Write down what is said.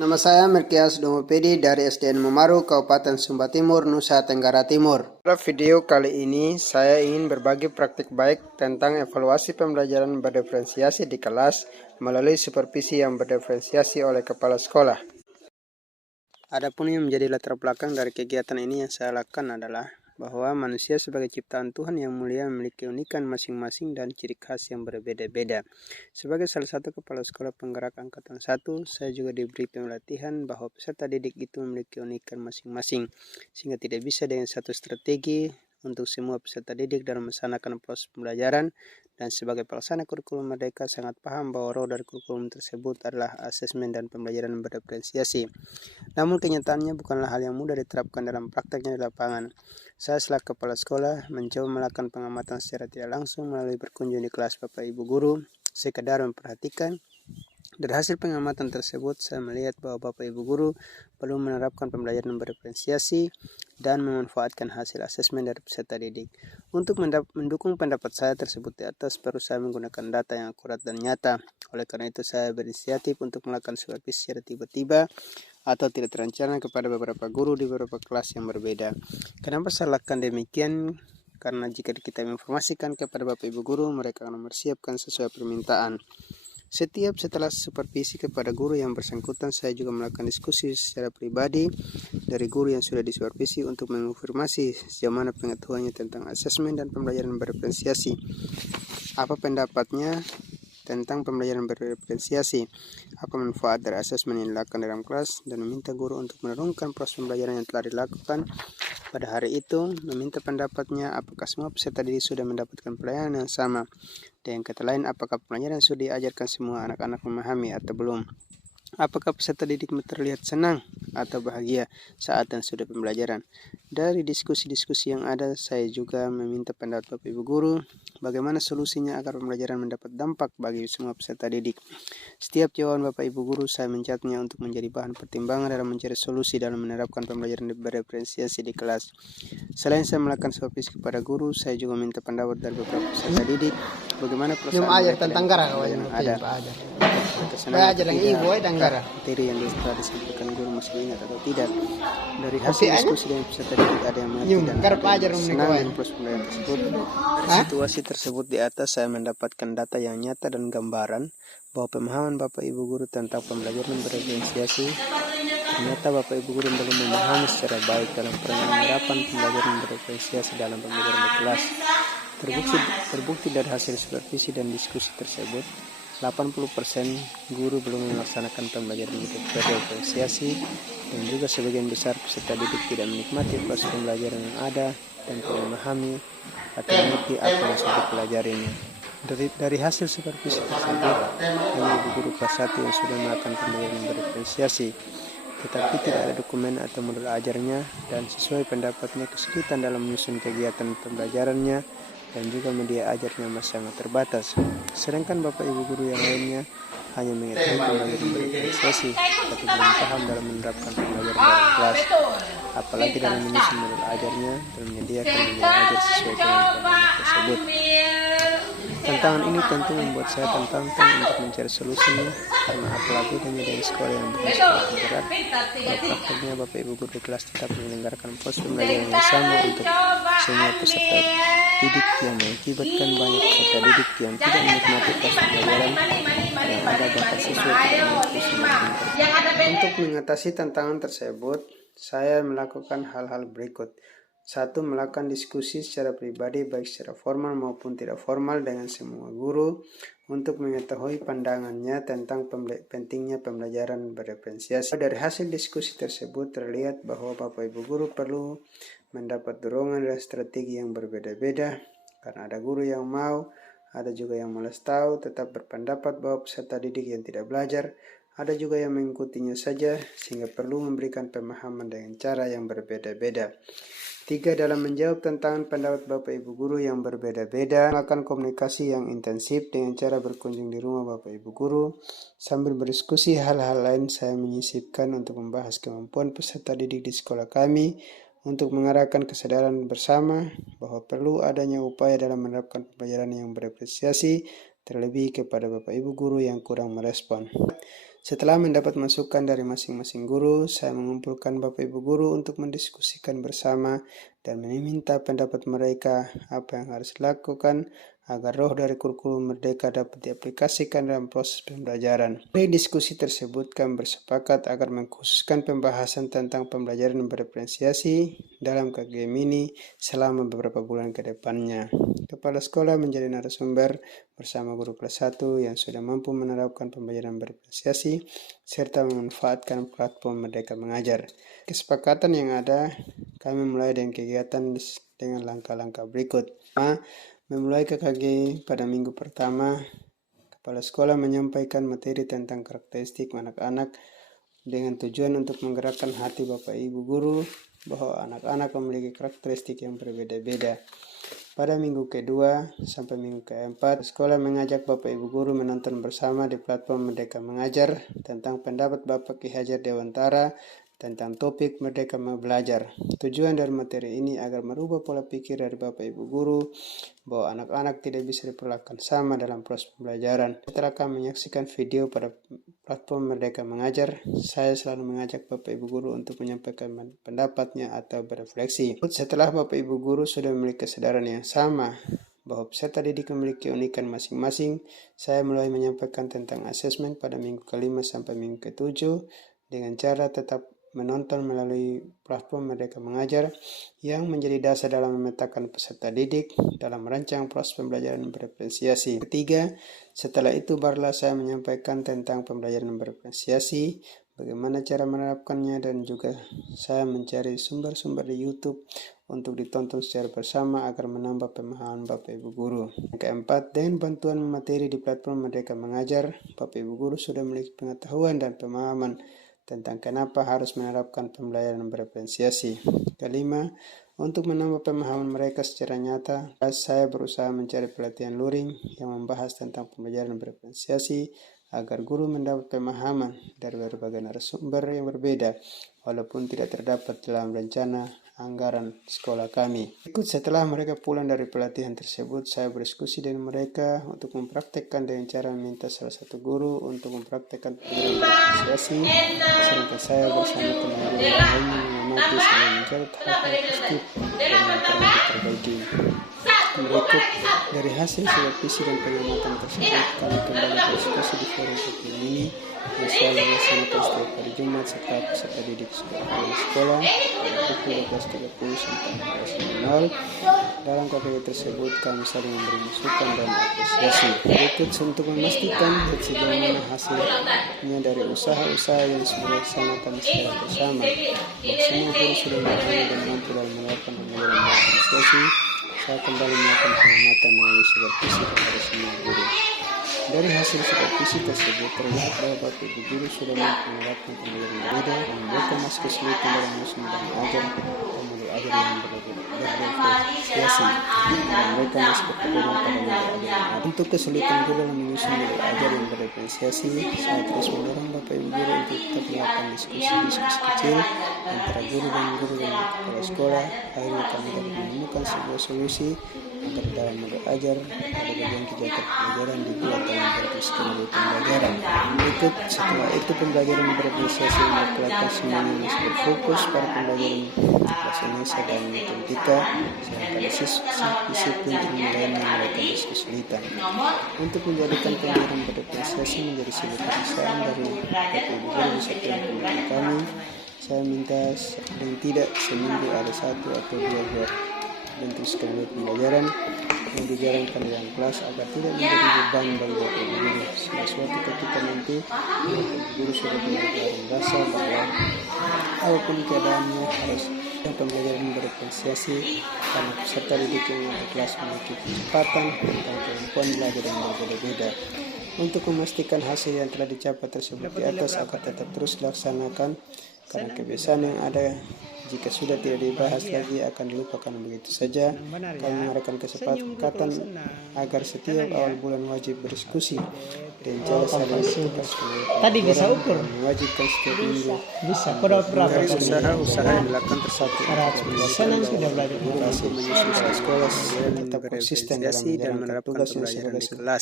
Nama saya Merkias Domopedi dari SDN Memaru, Kabupaten Sumba Timur, Nusa Tenggara Timur. Pada video kali ini, saya ingin berbagi praktik baik tentang evaluasi pembelajaran berdiferensiasi di kelas melalui supervisi yang berdiferensiasi oleh kepala sekolah. Adapun yang menjadi latar belakang dari kegiatan ini yang saya lakukan adalah bahwa manusia sebagai ciptaan Tuhan yang mulia memiliki keunikan masing-masing dan ciri khas yang berbeda-beda. Sebagai salah satu kepala sekolah penggerak angkatan 1, saya juga diberi pelatihan bahwa peserta didik itu memiliki keunikan masing-masing, sehingga tidak bisa dengan satu strategi untuk semua peserta didik dalam melaksanakan proses pembelajaran. Dan sebagai pelaksana kurikulum Merdeka sangat paham bahwa roh dari kurikulum tersebut adalah asesmen dan pembelajaran berdiferensiasi. Namun kenyataannya bukanlah hal yang mudah diterapkan dalam prakteknya di lapangan. Saya selaku kepala sekolah mencoba melakukan pengamatan secara tidak langsung melalui berkunjung di kelas Bapak Ibu Guru, sekedar memperhatikan. Dari hasil pengamatan tersebut, saya melihat bahwa Bapak Ibu Guru perlu menerapkan pembelajaran berdiferensiasi dan memanfaatkan hasil asesmen dari peserta didik. Untuk mendukung pendapat saya tersebut di atas, perlu saya menggunakan data yang akurat dan nyata. Oleh karena itu, saya berinisiatif untuk melakukan supervisi secara tiba-tiba atau tidak terencana kepada beberapa guru di beberapa kelas yang berbeda. Kenapa saya lakukan demikian? Karena jika kita menginformasikan kepada Bapak Ibu Guru, mereka akan mempersiapkan sesuai permintaan. Setelah supervisi kepada guru yang bersangkutan, saya juga melakukan diskusi secara pribadi dari guru yang sudah disupervisi untuk mengonfirmasi sejauh mana pengetahuannya tentang asesmen dan pembelajaran berdiferensiasi. Apa pendapatnya tentang pembelajaran berdiferensiasi, apa manfaat dari asesmen yang dilakukan dalam kelas, dan meminta guru untuk menurunkan proses pembelajaran yang telah dilakukan pada hari itu, meminta pendapatnya apakah semua peserta didik sudah mendapatkan pelayanan yang sama, dan yang kata lain apakah pelajaran yang sudah diajarkan semua anak-anak memahami atau belum. Apakah peserta didik terlihat senang atau bahagia saat dan sudah pembelajaran? Dari diskusi-diskusi yang ada, saya juga meminta pendapat Bapak Ibu Guru bagaimana solusinya agar pembelajaran mendapat dampak bagi semua peserta didik. Setiap jawaban Bapak Ibu Guru saya mencatatnya untuk menjadi bahan pertimbangan dalam mencari solusi dalam menerapkan pembelajaran berdiferensiasi di kelas. Selain saya melakukan supervisi kepada guru, saya juga minta pendapat dari beberapa peserta didik bagaimana proses tentang yang ada. Belajar yang ibu dan gara. Materi yang telah disampaikan guru masih ingat atau tidak. Dari hasil diskusi dengan peserta didik ada yang mengerti dan ada yang senang dengan proses pembelajaran tersebut. Situasi tersebut di atas saya mendapatkan data yang nyata dan gambaran bahwa pemahaman Bapak Ibu Guru tentang pembelajaran berdiferensiasi ternyata Bapak Ibu Guru belum memahami secara baik dalam penerapan pembelajaran berdiferensiasi dalam pembelajaran di kelas. Terbukti dari hasil supervisi dan diskusi tersebut, 80% guru belum melaksanakan pembelajaran berdiferensiasi, dan juga sebagian besar peserta didik tidak menikmati proses pembelajaran yang ada dan tidak memahami atau mengerti apa yang sudah dipelajarinya. Dari hasil supervisi tersebut, hanya ibu guru kelas 1 yang sudah melakukan pembelajaran berdiferensiasi, tetapi tidak ada dokumen atau modul ajarnya, dan sesuai pendapatnya kesulitan dalam menyusun kegiatan pembelajarannya dan juga media ajarnya masih sangat terbatas. Sedangkan Bapak Ibu Guru yang lainnya hanya mengetahui pembelajaran berdiferensiasi, tapi belum paham dalam menerapkan pembelajaran dalam kelas, apalagi dalam menyusun modul ajarnya dan menyediakan media ajar sesuai dengan pembelajaran tersebut. Tantangan ini tentu membuat saya tertantang untuk mencari solusinya, karena apalagi hanya dari sekolah yang bukan sekolah penggerak, kalau prakteknya Bapak Ibu Guru di kelas tetap menyelenggarakan proses pembelajaran yang sama untuk semua peserta didik, yang mengakibatkan banyak peserta didik yang tidak menikmati proses pembelajaran yang ada bahkan siswa tidak mengikuti. Untuk mengatasi tantangan tersebut, saya melakukan hal-hal berikut. 1. Melakukan diskusi secara pribadi baik secara formal maupun tidak formal dengan semua guru untuk mengetahui pandangannya tentang pentingnya pembelajaran berdiferensiasi. Dari hasil diskusi tersebut terlihat bahwa Bapak Ibu Guru perlu mendapat dorongan dan strategi yang berbeda-beda, karena ada guru yang mau, ada juga yang malas tahu, tetap berpendapat bahwa peserta didik yang tidak belajar, ada juga yang mengikutinya saja, sehingga perlu memberikan pemahaman dengan cara yang berbeda-beda. 3. Dalam menjawab tantangan pendapat Bapak Ibu Guru yang berbeda-beda, melakukan komunikasi yang intensif dengan cara berkunjung di rumah Bapak Ibu Guru. Sambil berdiskusi hal-hal lain, saya menyisipkan untuk membahas kemampuan peserta didik di sekolah kami untuk mengarahkan kesadaran bersama bahwa perlu adanya upaya dalam menerapkan pembelajaran yang berdiferensiasi, terlebih kepada Bapak Ibu Guru yang kurang merespon. Setelah mendapat masukan dari masing-masing guru, saya mengumpulkan Bapak Ibu guru untuk mendiskusikan bersama dan meminta pendapat mereka apa yang harus dilakukan agar roh dari kurikulum Merdeka dapat diaplikasikan dalam proses pembelajaran. Dari diskusi tersebut, kami bersepakat agar mengkhususkan pembahasan tentang pembelajaran berdiferensiasi dalam KGM ini selama beberapa bulan ke depannya. Kepala sekolah menjadi narasumber bersama guru kelas 1 yang sudah mampu menerapkan pembelajaran berdiferensiasi serta memanfaatkan platform Merdeka Mengajar. Kesepakatan yang ada, kami mulai dengan kegiatan dengan langkah-langkah berikut. Memulai KKG pada minggu pertama, kepala sekolah menyampaikan materi tentang karakteristik anak-anak dengan tujuan untuk menggerakkan hati Bapak Ibu guru bahwa anak-anak memiliki karakteristik yang berbeda-beda. Pada minggu kedua sampai minggu keempat, sekolah mengajak Bapak Ibu guru menonton bersama di platform Merdeka Mengajar tentang pendapat Bapak Ki Hajar Dewantara tentang topik Merdeka Belajar. Tujuan dari materi ini agar merubah pola pikir dari Bapak Ibu guru bahwa anak-anak tidak bisa diperlakukan sama dalam proses pembelajaran. Setelah kami menyaksikan video pada platform Merdeka Mengajar, saya selalu mengajak Bapak Ibu guru untuk menyampaikan pendapatnya atau berefleksi. Setelah Bapak Ibu guru sudah memiliki kesadaran yang sama bahwa peserta didik memiliki keunikan masing-masing, saya mulai menyampaikan tentang asesmen pada minggu ke-5 sampai minggu ke-7 dengan cara tetap menonton melalui platform Merdeka Mengajar yang menjadi dasar dalam memetakan peserta didik dalam merancang proses pembelajaran berdiferensiasi. Ketiga, setelah itu barulah saya menyampaikan tentang pembelajaran berdiferensiasi, bagaimana cara menerapkannya, dan juga saya mencari sumber-sumber di YouTube untuk ditonton secara bersama agar menambah pemahaman Bapak Ibu guru. Keempat, dengan bantuan materi di platform Merdeka Mengajar, Bapak Ibu guru sudah memiliki pengetahuan dan pemahaman tentang kenapa harus menerapkan pembelajaran berdiferensiasi. Kelima, untuk menambah pemahaman mereka secara nyata, saya berusaha mencari pelatihan luring yang membahas tentang pembelajaran berdiferensiasi agar guru mendapat pemahaman dari berbagai narasumber yang berbeda, walaupun tidak terdapat dalam rencana anggaran sekolah kami. Setelah mereka pulang dari pelatihan tersebut, saya berdiskusi dengan mereka untuk mempraktekkan dengan cara meminta salah satu guru untuk mempraktekkan pembelajaran berdiferensiasi, sedangkan saya bersama teman guru yang lainnya mengamati sambil mencari hal-hal positif dan yang perlu diperbaiki. Berikut dari hasil supervisi dan pengamatan tersebut, kami kembali berdiskusi di forum KGM ini yang selalu dilaksanakan setiap hari Jumat setelah peserta didik sudah pulang sekolah pada pukul 12.30 sampai 14.00. Dalam KKG tersebut kami saling memberi masukan dan apresiasi. Berikut untuk memastikan sejauh mana hasilnya dari usaha-usaha yang sudah dilaksanakan secara bersama. Semua guru sudah memahami dan mampu dalam melakukan pembelajaran berdiferensiasi. Saya kembali melakukan pengamatan melalui supervisi kepada semua guru. Dari hasil supervisi tersebut terlihat bahwa Bapak Ibu guru sudah mampu menerapkan pembelajaran berbeda dan mereka masih kesulitan dalam menyusun dan mengajar dan modul ajar yang berdiferensiasi, dan mereka masih berpegang pada modul ajar yang ada. Untuk kesulitan guru dalam menyusun modul ajar yang berdiferensiasi, saya terus mendorong Bapak Ibu guru untuk tetap melakukan diskusi-diskusi kecil antara guru dan kepala sekolah. Akhirnya kami dapat menemukan sebuah solusi agar dalam modul ajar ada bagian kegiatan pembelajaran dibuat dalam bentuk skenario pembelajaran. Berikut setelah itu pembelajaran berdiferensiasi yang dilakukan semuanya masih berfokus pada pembelajaran bahasa Indonesia dan matematika, sedangkan disiplin ilmu lainnya mereka masih kesulitan. Untuk menjadikan pembelajaran berdiferensiasi menjadi sebuah kebiasaan dari Bapak Ibu guru di setiap pembelajaran kami, saya minta paling tidak seminggu ada 1 atau 2 buat bentuk skenario pembelajaran yang dijalankan dalam kelas agar tidak menjadi beban bagi Bapak Ibu guru. Sehingga suatu ketika nanti Bapak Ibu guru sudah benar-benar merasa bahwa apapun keadaannya harus yang pembelajaran berdiferensiasi karena peserta didik yang ada kelas memiliki kecepatan dan kemampuan belajar yang berbeda-beda. Untuk memastikan hasil yang telah dicapai tersebut di atas akan tetap terus dilaksanakan, karena kebiasaan yang ada jika sudah tidak dibahas lagi akan dilupakan begitu saja. Kami mengadakan kesepakatan agar setiap awal bulan wajib berdiskusi dan cara saling tadi bisa ukur mewajibkan setiap minggu bisa berapa dari usaha-usaha yang dilakukan tersatu senang sudah belajar menyusun sekolah tetap konsisten dalam menjalankan tugasnya sebagai kelas.